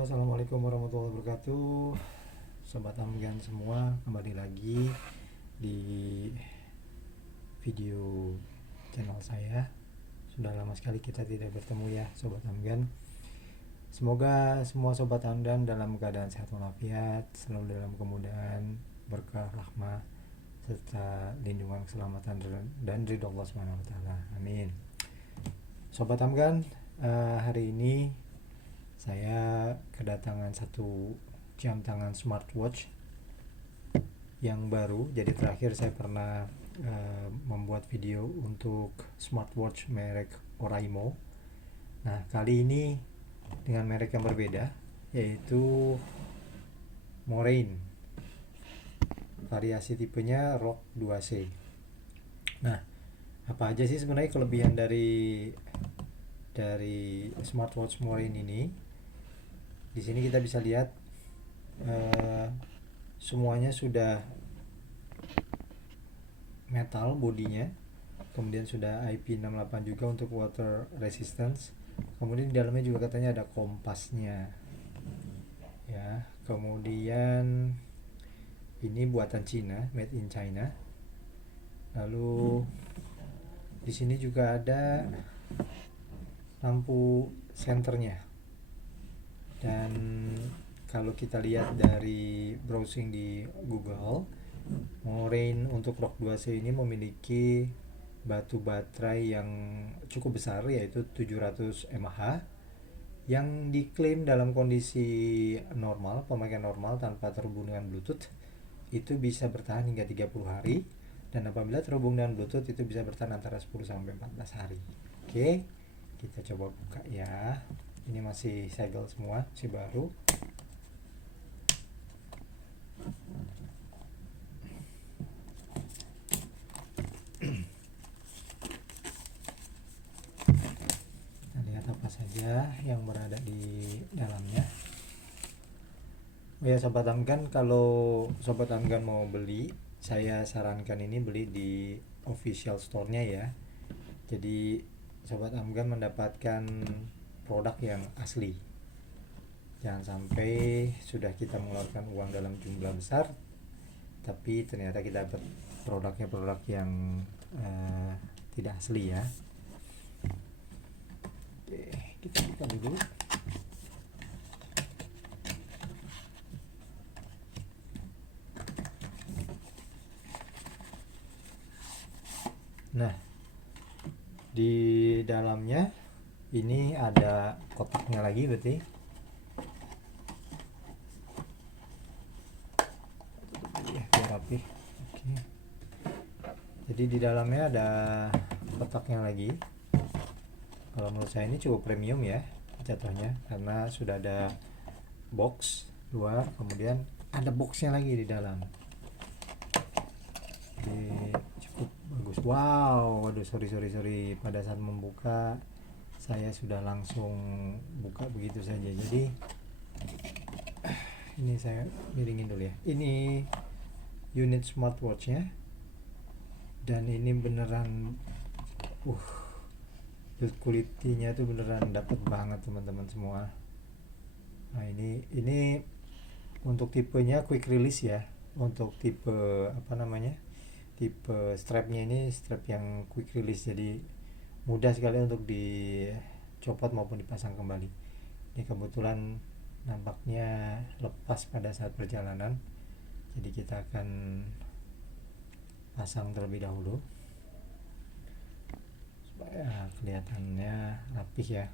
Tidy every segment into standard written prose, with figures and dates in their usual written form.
Halo, assalamualaikum warahmatullahi wabarakatuh. Sobat Amgan semua, kembali lagi di video channel saya. Sudah lama sekali kita tidak bertemu ya, Sobat Amgan. Semoga semua Sobat Amgan dalam keadaan sehat walafiat, selalu dalam kemudahan, berkah, rahmah, serta lindungan keselamatan dan ridho Allah Subhanahu wa taala. Amin. Sobat Amgan, hari ini saya kedatangan satu jam tangan smartwatch yang baru. Jadi terakhir saya pernah membuat video untuk smartwatch merek Oraimo. Nah, kali ini dengan merek yang berbeda, yaitu Moraine. Variasi tipenya Rock 2C. Nah, apa aja sih sebenarnya kelebihan dari smartwatch Moraine ini? Di sini kita bisa lihat semuanya sudah metal bodinya, kemudian sudah IP68 juga untuk water resistance, kemudian di dalamnya juga katanya ada kompasnya ya. Kemudian ini buatan Cina, made in China. Lalu di sini juga ada lampu senternya. Dan kalau kita lihat dari browsing di Google, Moraine untuk Rock 2C ini memiliki batu baterai yang cukup besar, yaitu 700 mAh, yang diklaim dalam kondisi normal, pemakaian normal tanpa terhubung dengan Bluetooth, itu bisa bertahan hingga 30 hari, dan apabila terhubung dengan Bluetooth itu bisa bertahan antara 10-14 hari. Oke, kita coba buka ya. Ini masih segel semua, masih baru. Kita lihat apa saja yang berada di dalamnya. Oh ya, Sobat Amgan, kalau Sobat Amgan mau beli, saya sarankan ini beli di official store-nya ya. Jadi Sobat Amgan mendapatkan produk yang asli. Jangan sampai sudah kita mengeluarkan uang dalam jumlah besar, tapi ternyata kita dapat produk yang tidak asli ya. Oke, kita buka dulu. Nah, di dalamnya ini ada kotaknya lagi berarti. Ya, biar rapi. Oke. Jadi di dalamnya ada kotaknya lagi. Kalau menurut saya ini cukup premium ya jatuhnya, karena sudah ada box luar, kemudian ada boxnya lagi di dalam. Jadi cukup bagus. Wow, waduh, sorry. Pada saat membuka saya sudah langsung buka begitu saja. Jadi ini saya miringin dulu ya. Ini unit smartwatchnya, dan ini beneran build quality-nya tuh beneran dapet banget teman-teman semua. Nah, ini untuk tipenya quick release ya. Untuk tipe tipe strapnya ini strap yang quick release, jadi mudah sekali untuk dicopot maupun dipasang kembali. Ini kebetulan nampaknya lepas pada saat perjalanan, jadi kita akan pasang terlebih dahulu supaya kelihatannya rapih ya.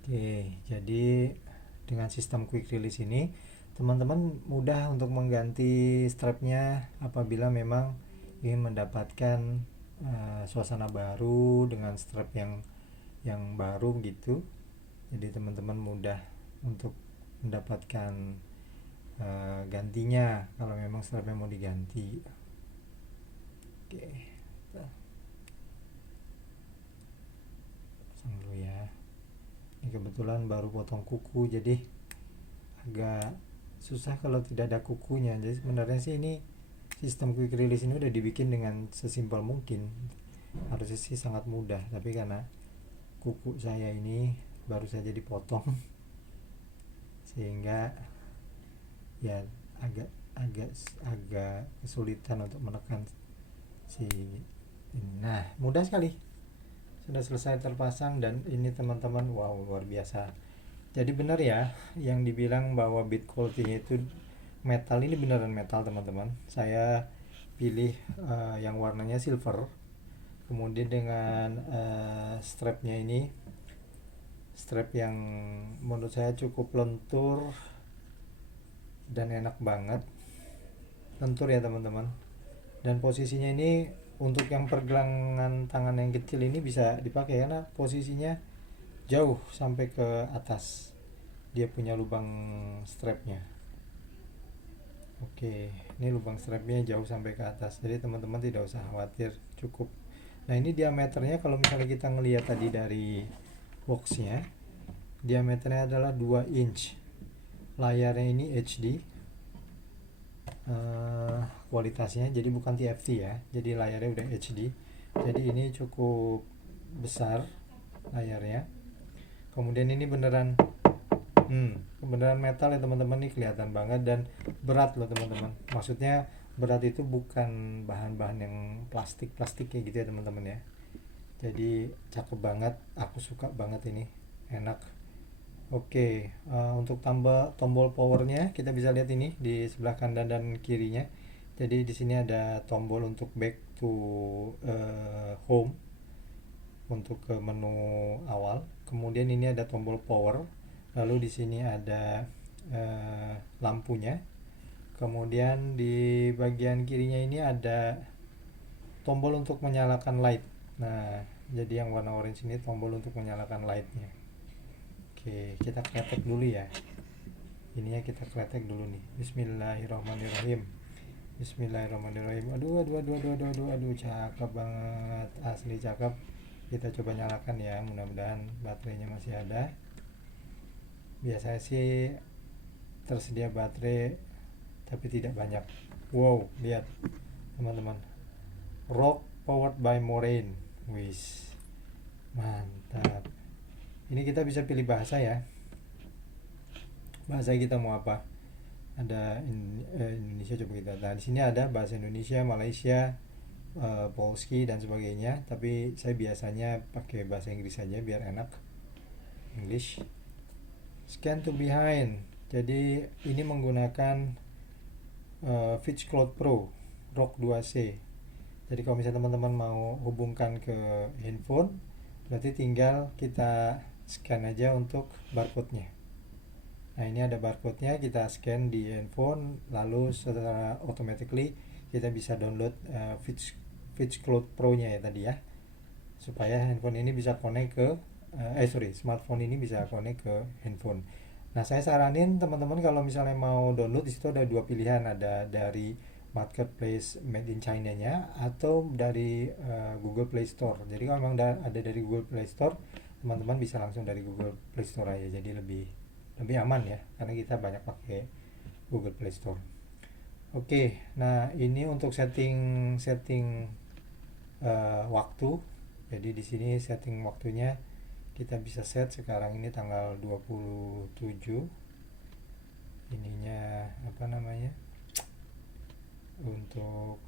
Oke, jadi dengan sistem quick release ini teman-teman mudah untuk mengganti strapnya apabila memang ingin mendapatkan suasana baru dengan strap yang baru gitu. Jadi teman-teman mudah untuk mendapatkan gantinya kalau memang strapnya mau diganti. Oke, pasang dulu ya. Ini kebetulan baru potong kuku, jadi agak susah kalau tidak ada kukunya. Jadi sebenarnya sih ini sistem quick release ini udah dibikin dengan sesimpel mungkin. Harusnya sih sangat mudah, tapi karena kuku saya ini baru saja dipotong sehingga ya agak agak agak kesulitan untuk menekan si ini. Nah, mudah sekali. Sudah selesai terpasang dan ini teman-teman, wow, luar biasa. Jadi benar ya yang dibilang bahwa bead quality itu metal, ini beneran metal teman-teman. Saya pilih yang warnanya silver, kemudian dengan strapnya ini strap yang menurut saya cukup lentur dan enak banget, lentur ya teman-teman. Dan posisinya ini untuk yang pergelangan tangan yang kecil ini bisa dipakai karena posisinya jauh sampai ke atas, dia punya lubang strapnya. Oke, ini lubang strapnya jauh sampai ke atas, jadi teman-teman tidak usah khawatir, cukup. Nah, ini diameternya kalau misalnya kita ngelihat tadi dari boxnya, diameternya adalah 2 inch. Layarnya ini HD, kualitasnya jadi bukan TFT ya, jadi layarnya udah HD, jadi ini cukup besar layarnya. Kemudian ini beneran beneran metal ya teman-teman, nih kelihatan banget dan berat loh teman-teman. Maksudnya berat itu bukan bahan-bahan yang plastik kayak gitu ya teman-teman ya. Jadi cakep banget, aku suka banget ini, enak. Oke, untuk tambah tombol powernya kita bisa lihat ini di sebelah kanan dan kirinya. Jadi di sini ada tombol untuk back to home, untuk ke menu awal. Kemudian ini ada tombol power. Lalu di sini ada lampunya. Kemudian di bagian kirinya ini ada tombol untuk menyalakan light. Nah, jadi yang warna orange ini tombol untuk menyalakan lightnya. Oke, kita kretek dulu ya. Ininya kita kretek dulu nih. Bismillahirrahmanirrahim. Bismillahirrahmanirrahim. Aduh, cakep banget, asli cakep. Kita coba nyalakan ya, mudah-mudahan baterainya masih ada. Biasanya sih tersedia baterai tapi tidak banyak. Wow, lihat teman-teman, rock powered by Moraine. Wis, mantap. Ini kita bisa pilih bahasa ya, bahasa kita mau apa. Ada Indonesia, coba kita. Nah, di sini ada bahasa Indonesia, Malaysia, Polski dan sebagainya, tapi saya biasanya pakai bahasa Inggris saja biar enak. English. Scan to behind, jadi ini menggunakan Fitch Cloud Pro ROG 2C. Jadi kalau misalnya teman-teman mau hubungkan ke handphone, berarti tinggal kita scan aja untuk barcode-nya. Nah, ini ada barcode-nya, kita scan di handphone, lalu secara automatically kita bisa download Fitch Cloud Pro-nya ya tadi ya, supaya handphone ini bisa connect ke smartphone ini bisa connect ke handphone. Nah, saya saranin teman-teman kalau misalnya mau download, di situ ada dua pilihan, ada dari marketplace made in China-nya atau dari Google Play Store. Jadi kalau memang ada dari Google Play Store, teman-teman bisa langsung dari Google Play Store aja, jadi lebih aman ya, karena kita banyak pakai Google Play Store. Oke, nah ini untuk setting waktu. Jadi di sini setting waktunya kita bisa set sekarang ini tanggal 27, ininya apa namanya, untuk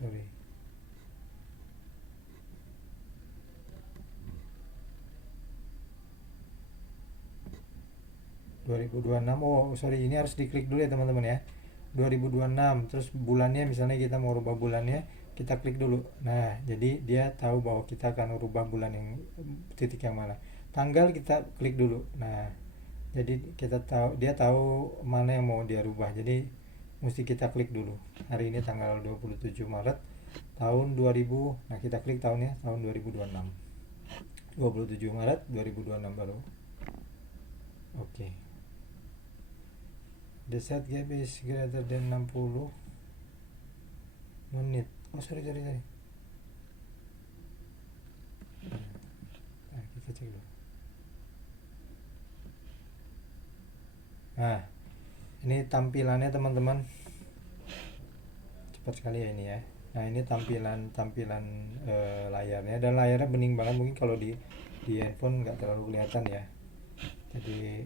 sorry 2026. Oh sorry, ini harus diklik dulu ya teman-teman ya, 2026. Terus bulannya, misalnya kita mau rubah bulannya, kita klik dulu. Nah, jadi dia tahu bahwa kita akan rubah bulan yang titik yang mana. Tanggal kita klik dulu. Nah, jadi kita tahu, dia tahu mana yang mau dia rubah. Jadi mesti kita klik dulu. Hari ini tanggal 27 Maret tahun 2000. Nah, kita klik tahunnya, tahun 2026. 27 Maret 2026 baru. Oke. The set gap is greater than 60 menit. Oh sorry. Nah, kita cek dulu. Nah, ini tampilannya teman-teman. cepat sekali ya ini ya. Nah ini tampilan layarnya, dan layarnya bening banget, mungkin kalau di handphone nggak terlalu kelihatan ya. Jadi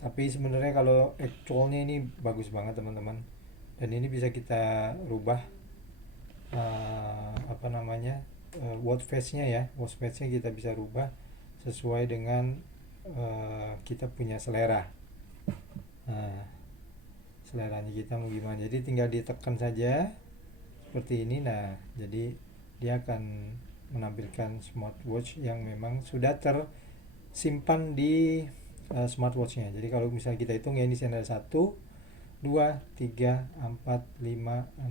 tapi sebenarnya kalau actualnya ini bagus banget teman-teman, dan ini bisa kita rubah apa namanya, watch face-nya ya, watch face-nya kita bisa rubah sesuai dengan kita punya selera. Nah, seleranya kita mau gimana, jadi tinggal ditekan saja seperti ini. Nah jadi dia akan menampilkan smartwatch yang memang sudah tersimpan di smartwatchnya. Jadi kalau misalnya kita hitung ya, ini ada 1 2 3 4 5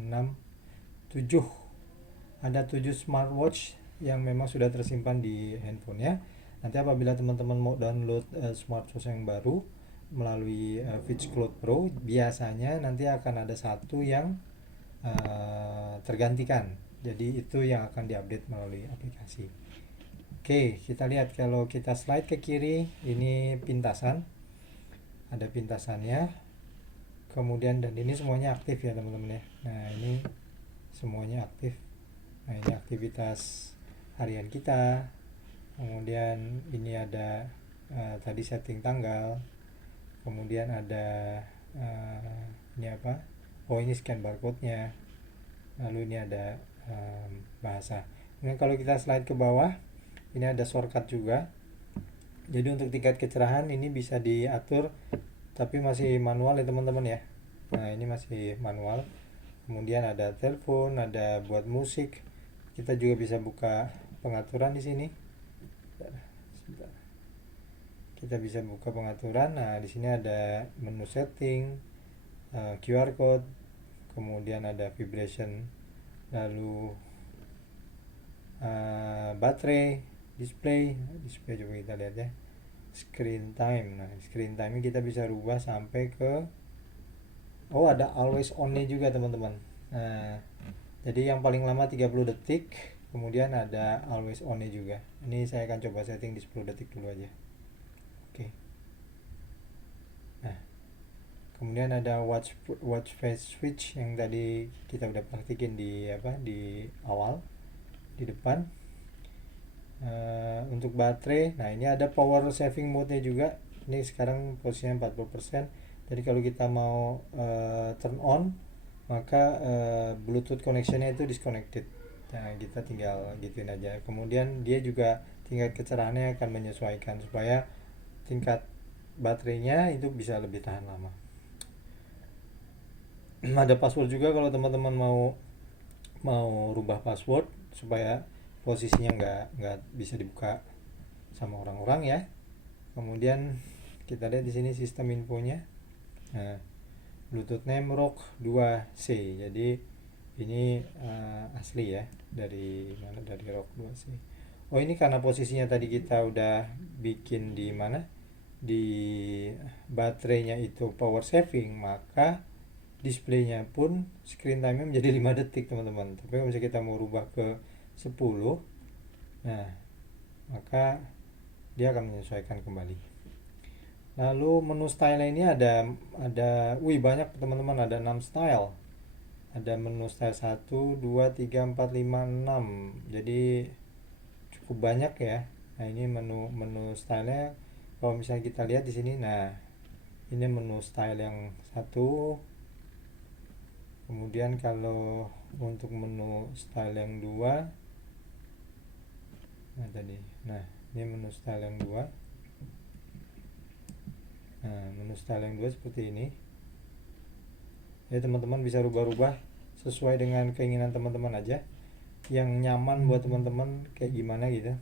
6 7, ada 7 smartwatch yang memang sudah tersimpan di handphone ya. Nanti apabila teman-teman mau download smartwatch yang baru melalui Fitch Cloud Pro, biasanya nanti akan ada satu yang tergantikan. Jadi itu yang akan diupdate melalui aplikasi. Oke, kita lihat kalau kita slide ke kiri, ini pintasan, ada pintasannya. Kemudian dan ini semuanya aktif ya teman-teman ya. Nah ini semuanya aktif. Nah ini aktivitas harian kita. Kemudian ini ada tadi setting tanggal. Kemudian ada ini apa? Oh ini scan barcode-nya. Lalu ini ada bahasa. Kemudian kalau kita slide ke bawah, ini ada shortcut juga. Jadi untuk tingkat kecerahan ini bisa diatur, tapi masih manual ya teman-teman ya. Nah ini masih manual. Kemudian ada telepon, ada buat musik. Kita juga bisa buka pengaturan di sini. Kita bisa buka pengaturan. Nah di sini ada menu setting, QR code, kemudian ada vibration, lalu baterai, display coba kita lihat ya, screen time. Nah screen time ini kita bisa rubah sampai ke, oh ada always on nya juga teman-teman. Nah jadi yang paling lama 30 detik, kemudian ada always on nya juga. Ini saya akan coba setting di 10 detik dulu aja. Oke. Nah kemudian ada watch face switch yang tadi kita udah praktikin di awal di depan. Untuk baterai, nah ini ada power saving mode nya juga. Ini sekarang posisinya 40%. Jadi kalau kita mau turn on, maka Bluetooth connectionnya itu disconnected. Nah kita tinggal gituin aja. Kemudian dia juga tingkat kecerahannya akan menyesuaikan supaya tingkat baterainya itu bisa lebih tahan lama. Ada password juga kalau teman-teman mau rubah password supaya posisinya nggak bisa dibuka sama orang-orang ya. Kemudian kita lihat di sini sistem infonya. Nah, Bluetooth name ROG 2C. Jadi ini asli ya, dari mana, dari ROG 2C. Oh ini karena posisinya tadi kita udah bikin di mana, di baterainya itu power saving, maka displaynya pun screen time-nya menjadi 5 detik teman-teman. Tapi kalau misalnya kita mau rubah ke 10, nah maka dia akan menyesuaikan kembali. Lalu menu style ini ada banyak teman-teman, ada 6 style. Ada menu style 1 2 3 4 5 6. Jadi cukup banyak ya. Nah ini menu stylenya kalau misalnya kita lihat di sini. Nah ini menu style yang satu. Kemudian kalau untuk menu style yang 2, nah ini menu style yang 2. Nah menu style yang 2 seperti ini ya, teman-teman bisa rubah-rubah sesuai dengan keinginan teman-teman aja, yang nyaman buat teman-teman kayak gimana gitu.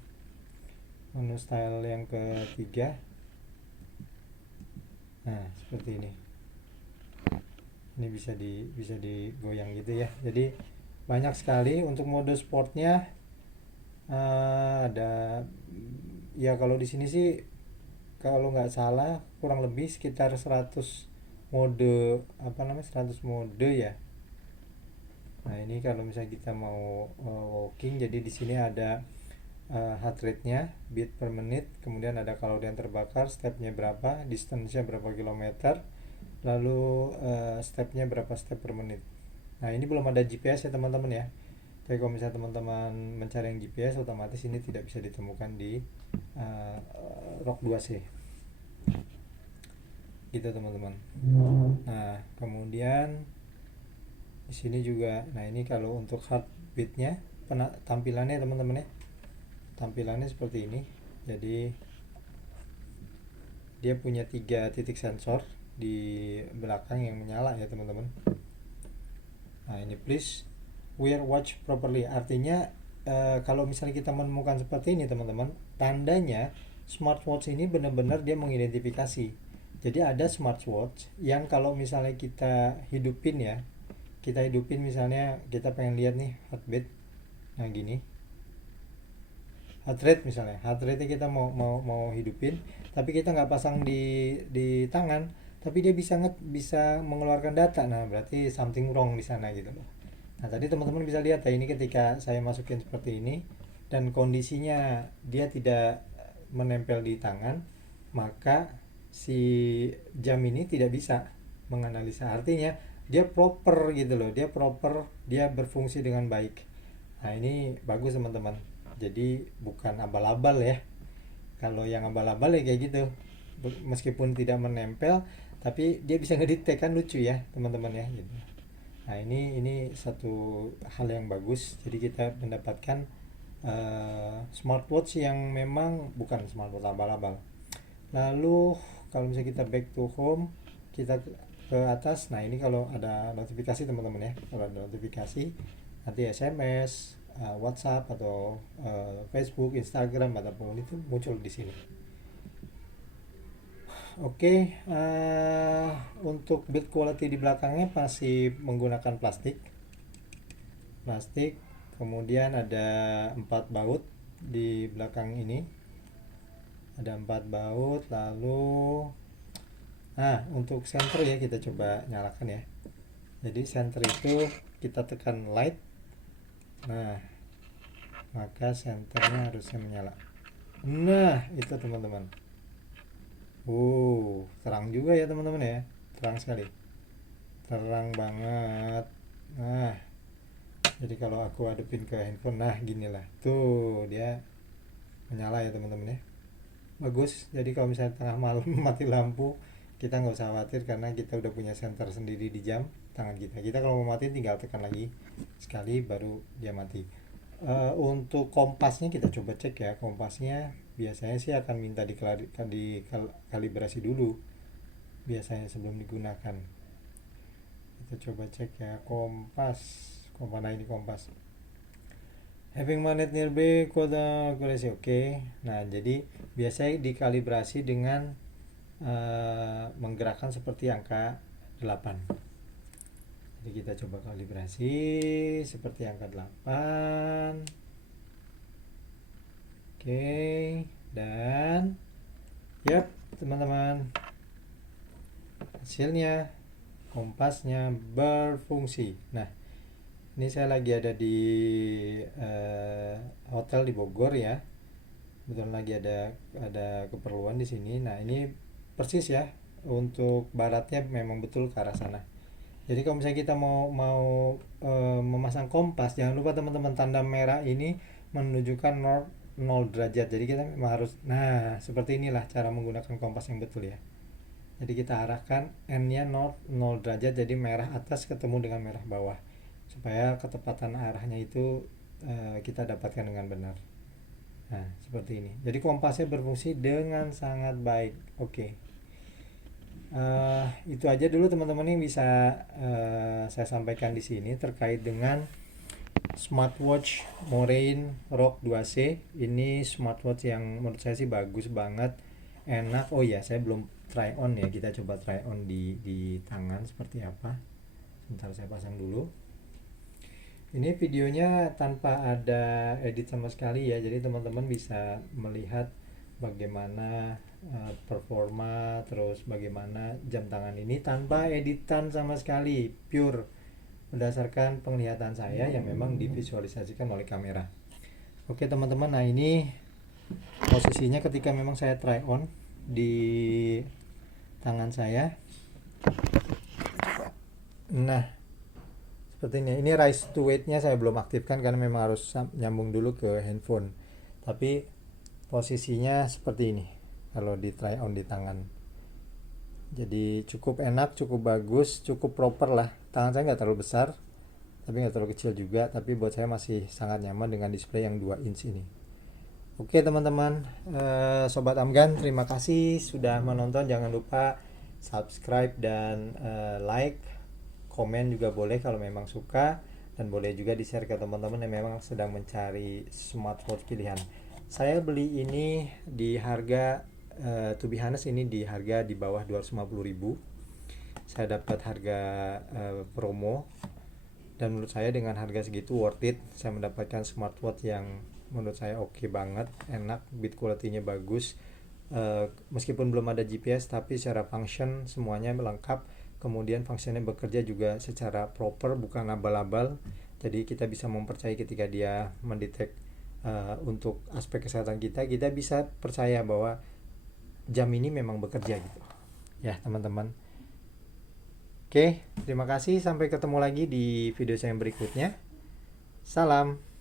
Menu style yang ketiga, nah seperti ini bisa digoyang gitu ya. Jadi banyak sekali. Untuk mode sportnya ada ya, kalau di sini sih kalau nggak salah kurang lebih sekitar 100 mode 100 mode ya. Nah ini kalau misalnya kita mau walking, jadi di sini ada heart rate-nya, beat per menit, kemudian ada kalori yang terbakar, stepnya berapa, distance-nya berapa kilometer, lalu stepnya berapa step per menit. Nah ini belum ada GPS ya teman-teman ya, tapi kalau misalnya teman-teman mencari yang GPS otomatis ini tidak bisa ditemukan di uh, ROG 2C gitu teman-teman. Nah kemudian di sini juga, nah ini kalau untuk heartbeatnya tampilannya teman-teman ya, tampilannya seperti ini. Jadi dia punya 3 titik sensor di belakang yang menyala ya teman-teman. Nah ini please wear watch properly, artinya kalau misalnya kita menemukan seperti ini teman-teman, tandanya smartwatch ini benar-benar dia mengidentifikasi. Jadi ada smartwatch yang kalau misalnya kita hidupin ya, kita hidupin misalnya kita pengen lihat nih heartbeat, nah gini heart rate misalnya, heart rate kita mau hidupin tapi kita nggak pasang di tangan, tapi dia bisa mengeluarkan data. Nah berarti something wrong di sana gitu loh. Nah tadi teman-teman bisa lihat ya, ini ketika saya masukin seperti ini dan kondisinya dia tidak menempel di tangan, maka si jam ini tidak bisa menganalisa, artinya dia proper gitu loh, dia proper, dia berfungsi dengan baik. Nah ini bagus teman-teman, jadi bukan abal-abal ya. Kalau yang abal-abal ya kayak gitu, meskipun tidak menempel tapi dia bisa ngedetect, kan lucu ya teman-teman ya gitu. Nah ini satu hal yang bagus, jadi kita mendapatkan smartwatch yang memang bukan smartwatch abal-abal. Lalu kalau misalnya kita back to home, kita ke atas. Nah ini kalau ada notifikasi teman-teman ya, kalau ada notifikasi nanti SMS, WhatsApp atau Facebook, Instagram ataupun itu muncul di sini. Oke, untuk build quality di belakangnya masih menggunakan plastik. Kemudian ada 4 baut di belakang ini, ada 4 baut. Lalu untuk center ya, kita coba nyalakan ya. Jadi center itu kita tekan light, nah maka senternya harusnya menyala. Nah itu teman-teman, terang juga ya teman-teman ya, terang sekali, terang banget. Nah jadi kalau aku hadapin ke handphone, nah ginilah tuh dia menyala ya teman-teman ya, bagus. Jadi kalau misalnya tengah malam mati lampu, kita nggak usah khawatir karena kita udah punya senter sendiri di jam tangan kita. Kita kalau mau mati tinggal tekan lagi sekali baru dia mati. Untuk kompasnya kita coba cek ya, kompasnya biasanya sih akan minta dikalibrasi dulu biasanya sebelum digunakan. Kita coba cek ya kompas mana ini kompas. Having magnet nearby kode akurasi oke. Nah jadi biasanya dikalibrasi dengan menggerakkan seperti angka 8. Jadi kita coba kalibrasi seperti angka 8. Oke, dan yap teman-teman, hasilnya kompasnya berfungsi. Nah ini saya lagi ada di hotel di Bogor ya, betul lagi ada keperluan di sini. Nah ini persis ya, untuk baratnya memang betul ke arah sana. Jadi kalau misalnya kita mau memasang kompas, jangan lupa teman-teman, tanda merah ini menunjukkan 0 derajat. Jadi kita memang harus, nah seperti inilah cara menggunakan kompas yang betul ya. Jadi kita arahkan N-nya 0 derajat, jadi merah atas ketemu dengan merah bawah, supaya ketepatan arahnya itu kita dapatkan dengan benar. Nah seperti ini, jadi kompasnya berfungsi dengan sangat baik. Oke. Itu aja dulu teman-teman yang bisa saya sampaikan di sini terkait dengan smartwatch Moraine ROG 2C. Ini smartwatch yang menurut saya sih bagus banget, enak. Oh ya, saya belum try on ya, kita coba try on di tangan seperti apa. Sebentar saya pasang dulu. Ini videonya tanpa ada edit sama sekali ya, jadi teman-teman bisa melihat bagaimana performa, terus bagaimana jam tangan ini tanpa editan sama sekali, pure berdasarkan penglihatan saya yang memang divisualisasikan oleh kamera. Oke teman-teman, nah ini posisinya ketika memang saya try on di tangan saya. Nah seperti ini rise to weight-nya saya belum aktifkan karena memang harus nyambung dulu ke handphone, tapi posisinya seperti ini kalau di try on di tangan. Jadi cukup enak, cukup bagus, cukup proper lah. Tangan saya nggak terlalu besar tapi nggak terlalu kecil juga, tapi buat saya masih sangat nyaman dengan display yang 2 inch ini. Oke teman-teman, Sobat Amgan, terima kasih sudah menonton. Jangan lupa subscribe dan like, komen juga boleh kalau memang suka, dan boleh juga di-share ke teman-teman yang memang sedang mencari smartwatch pilihan. Saya beli ini di harga to be honest ini di harga di bawah 250.000. Saya dapat harga promo, dan menurut saya dengan harga segitu worth it. Saya mendapatkan smartwatch yang menurut saya oke banget, enak, bit quality-nya bagus. Meskipun belum ada GPS, tapi secara function semuanya lengkap. Kemudian fungsinya bekerja juga secara proper, bukan abal-abal. Jadi kita bisa mempercayai ketika dia mendetek untuk aspek kesehatan kita bisa percaya bahwa jam ini memang bekerja gitu. Ya teman-teman. Oke, terima kasih. Sampai ketemu lagi di video saya yang berikutnya. Salam.